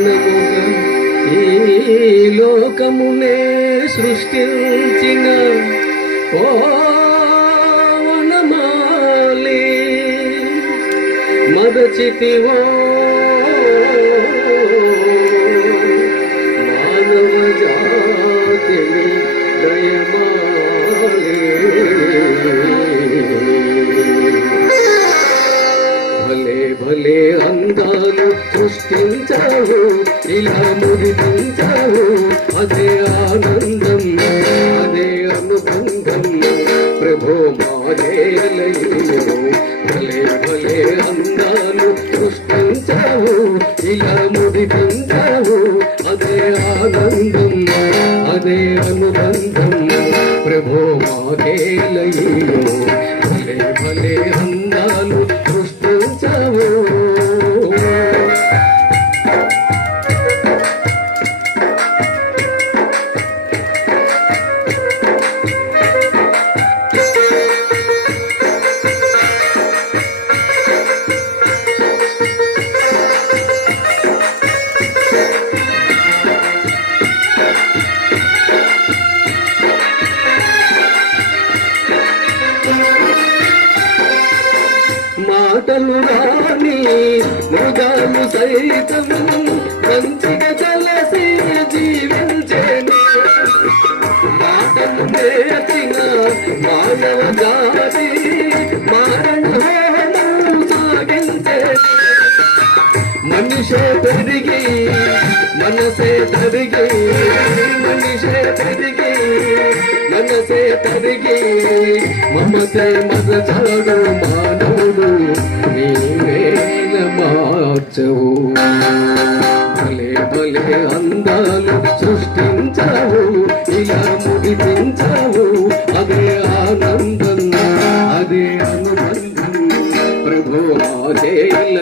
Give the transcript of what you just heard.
గానముగా ఈ లోకమునే సృష్టించిన ఓ వనమాలి మదచితివో మానవ జాతిని దయమాలి భలే భలే అందాలు సృష్టించావు ఇలా మురిపించావు అదే ఆనందం అదే అనుబంధం ప్రభో మాయేలయ్యో భలే భలే అందాలు సృష్టించావు ఇలా మురిపించావు అదే ఆనందం అదే అనుబంధం ప్రభో మాయేలయ్యో భలే భలే అందాలు సృష్టించావు మాటలు రాని మృగాలు సైతం మంచిగా కలిసి జీవించేనే మాటలు నేర్చిన మానవ జాతి మారణం సాగించే మనిషే పెరిగి మనసే తరిగి మనిషే పెరిగి మనసే తరిగి మమతే మదచాడు మానవుడు నీవేల మార్చవు భలే భలే అందాలు సృష్టించావు ఇలా ముడిపించావు అదే ఆనందం అదే అనుబంధం ప్రభు ఆశేల